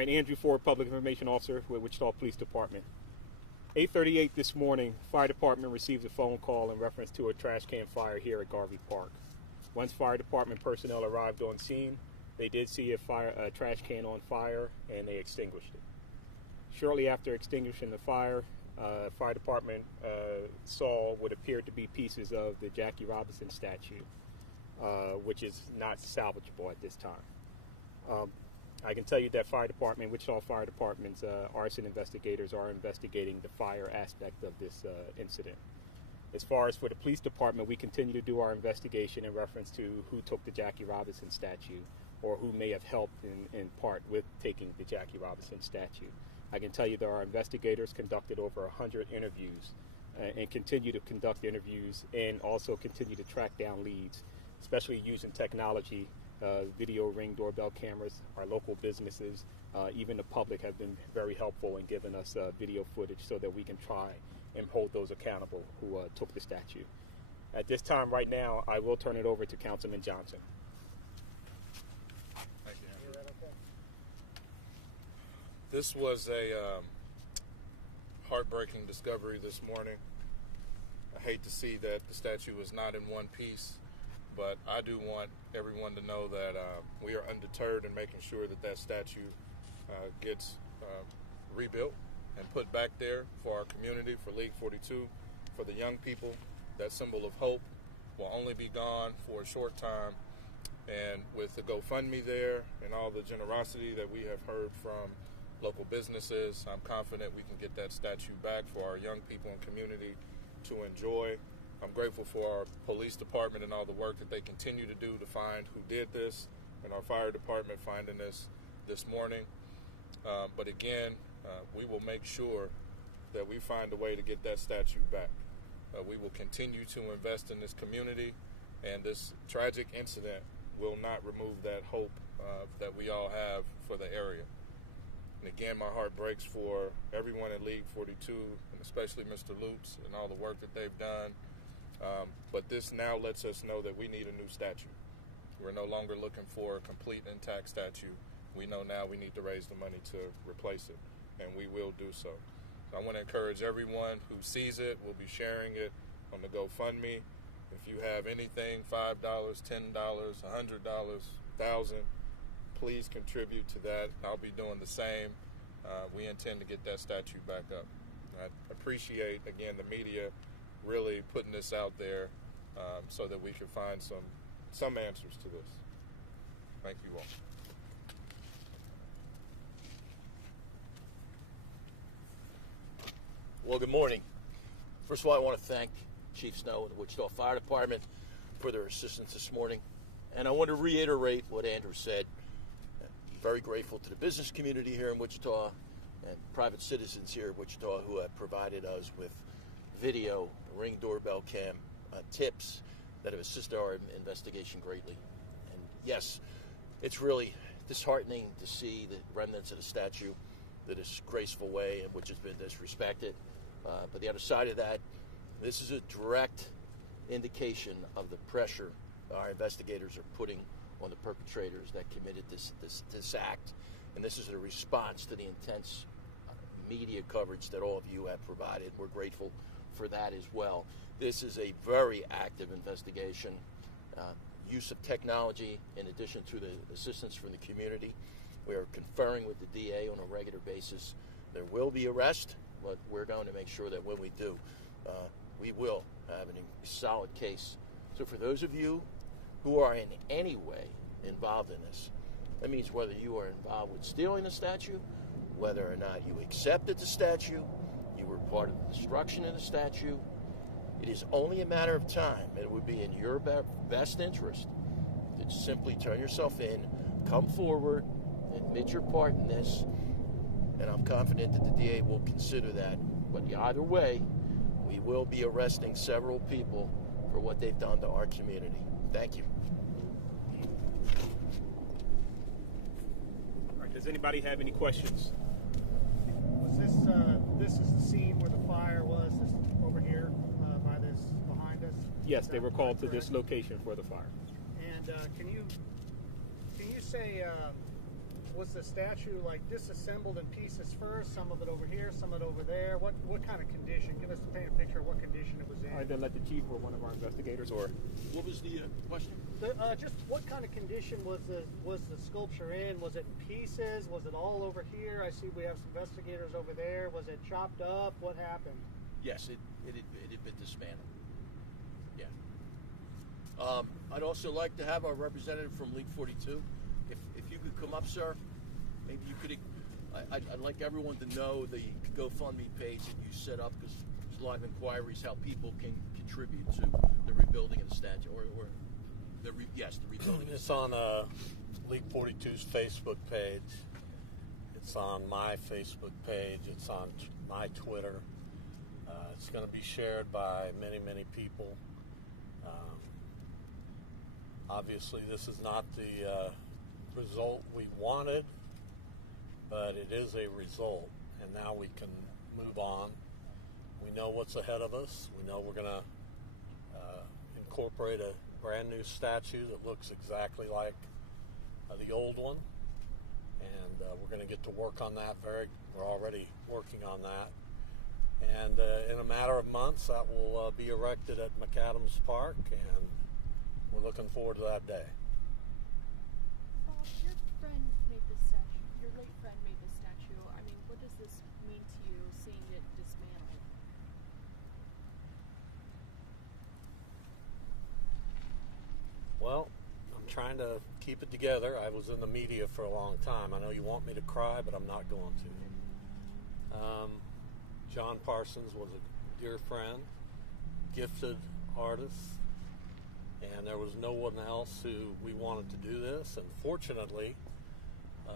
right, Andrew Ford, Public Information Officer with Wichita Police Department. 8:38 this morning, fire department received a phone call in reference to a trash can fire here at Garvey Park. Once fire department personnel arrived on scene, they did see a trash can on fire, and they extinguished it. Shortly after extinguishing the fire department saw what appeared to be pieces of the Jackie Robinson statue, which is not salvageable at this time. I can tell you that Wichita Fire Department's arson investigators are investigating the fire aspect of this incident. As far as for the police department, we continue to do our investigation in reference to who took the Jackie Robinson statue or who may have helped in part with taking the Jackie Robinson statue. I can tell you that our investigators conducted over 100 interviews and continue to conduct interviews and also continue to track down leads, especially using technology. Video ring doorbell cameras, our local businesses, even the public have been very helpful in giving us video footage so that we can try and hold those accountable who took the statue. At this time, right now, I will turn it over to Councilman Johnson. Thank you, Andrew. This was a heartbreaking discovery this morning. I hate to see that the statue was not in one piece, but I do want everyone to know that we are undeterred in making sure that that statue gets rebuilt and put back there for our community, for League 42, for the young people. That symbol of hope will only be gone for a short time. And with the GoFundMe there and all the generosity that we have heard from local businesses, I'm confident we can get that statue back for our young people and community to enjoy. I'm grateful for our police department and all the work that they continue to do to find who did this, and our fire department finding this morning. But again, we will make sure that we find a way to get that statue back. We will continue to invest in this community, and this tragic incident will not remove that hope that we all have for the area. And again, my heart breaks for everyone at League 42, and especially Mr. Lutz and all the work that they've done. But this now lets us know that we need a new statue. We're no longer looking for a complete intact statue. We know now we need to raise the money to replace it, and we will do so. I want to encourage everyone who sees it. We'll be sharing it on the GoFundMe. If you have anything, $5, $10, $100, $1,000, please contribute to that. I'll be doing the same. We intend to get that statue back up. I appreciate, again, the media really putting this out there so that we can find some answers to this. Thank you all. Well, good morning. First of all, I want to thank Chief Snow and the Wichita Fire Department for their assistance this morning. And I want to reiterate what Andrew said. Very grateful to the business community here in Wichita and private citizens here in Wichita who have provided us with video, ring doorbell cam tips that have assisted our investigation greatly. And yes, it's really disheartening to see the remnants of the statue in this graceful way in which has been disrespected. But the other side of that, this is a direct indication of the pressure our investigators are putting on the perpetrators that committed this act. And this is a response to the intense media coverage that all of you have provided. We're grateful for that as well. This is a very active investigation. Use of technology in addition to the assistance from the community. We are conferring with the DA on a regular basis. There will be arrest, but we're going to make sure that when we do, we will have a solid case. So for those of you who are in any way involved in this, that means whether you are involved with stealing the statue, whether or not you accepted the statue, you were part of the destruction of the statue, it is only a matter of time. It would be in your best interest to simply turn yourself in, come forward, admit your part in this, and I'm confident that the DA will consider that. But either way, we will be arresting several people for what they've done to our community. Thank you. All right, does anybody have any questions? Was this is the scene where the fire was, this over here by this behind us? Yes, they were called to this location for the fire. And can you say Was the statue like disassembled in pieces first? Some of it over here, some of it over there. What kind of condition? Give us paint a picture of what condition it was in. I then let the chief or one of our investigators or. What was the question? Just what kind of condition was the sculpture in? Was it in pieces? Was it all over here? I see we have some investigators over there. Was it chopped up? What happened? Yes, it had been dismantled. Yeah. I'd also like to have our representative from League 42. If you could come up, sir, maybe you could. I'd like everyone to know the GoFundMe page that you set up, because there's a lot of inquiries how people can contribute to the rebuilding of the statue, or the rebuilding. It's on League 42's Facebook page. It's on my Facebook page. It's on my Twitter. It's going to be shared by many, many people. Obviously, this is not the result we wanted, but it is a result, and now we can move on. We know what's ahead of us. We know we're going to incorporate a brand new statue that looks exactly like the old one, and we're going to get to work on that. We're already working on that, and in a matter of months that will be erected at McAdams Park, and we're looking forward to that day. Your friend made this statue. Your late friend made this statue. I mean, what does this mean to you, seeing it dismantled? Well, I'm trying to keep it together. I was in the media for a long time. I know you want me to cry, but I'm not going to. John Parsons was a dear friend, gifted artist, and there was no one else who we wanted to do this. And fortunately,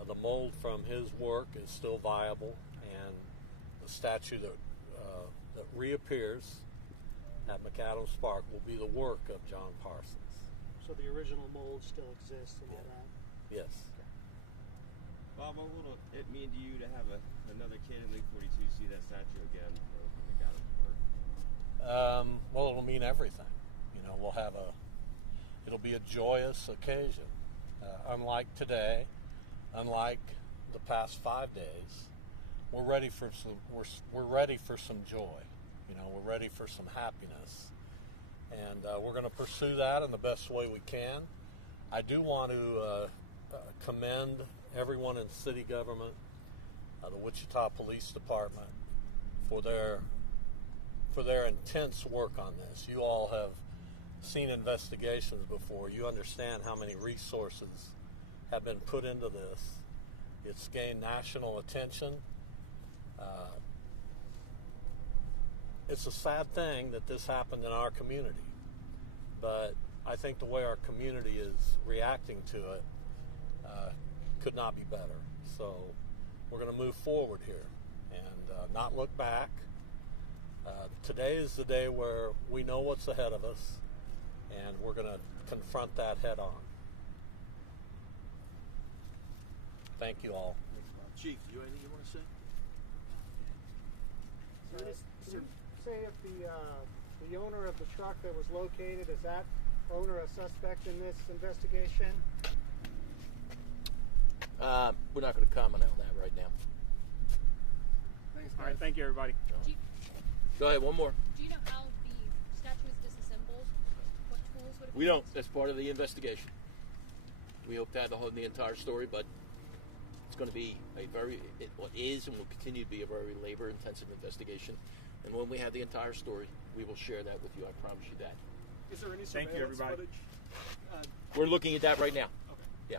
the mold from his work is still viable, and the statue that reappears at McAdams Park will be the work of John Parsons. So the original mold still exists and all that. Yes. Bob, what will it mean to you to have another kid in League 42 see that statue again at McAdams Park? Well, it'll mean everything. You know, it'll be a joyous occasion. Unlike today, unlike the past 5 days, we're ready for some joy. You know, we're ready for some happiness, and we're going to pursue that in the best way we can. I do want to commend everyone in city government, the Wichita Police Department, for their intense work on this. You all have seen investigations before. You understand how many resources have been put into this. It's gained national attention. It's a sad thing that this happened in our community, but I think the way our community is reacting to it could not be better. So we're going to move forward here and not look back. Today is the day where we know what's ahead of us, and we're going to confront that head on. Thank you all. Chief, do you have anything you want to say? Can you say if the owner of the truck that was located, is that owner a suspect in this investigation? We're not going to comment on that right now. Thanks, All right, thank you, everybody. Go ahead, one more. Do you know how the statue is disassembled? What tools would it be? We don't. That's part of the investigation. We hope to have the entire story, but it's going to be it is and will continue to be a very labor-intensive investigation. And when we have the entire story, we will share that with you. I promise you that. Is there any Thank you, surveillance everybody. footage? We're looking at that right now. Okay. Yeah.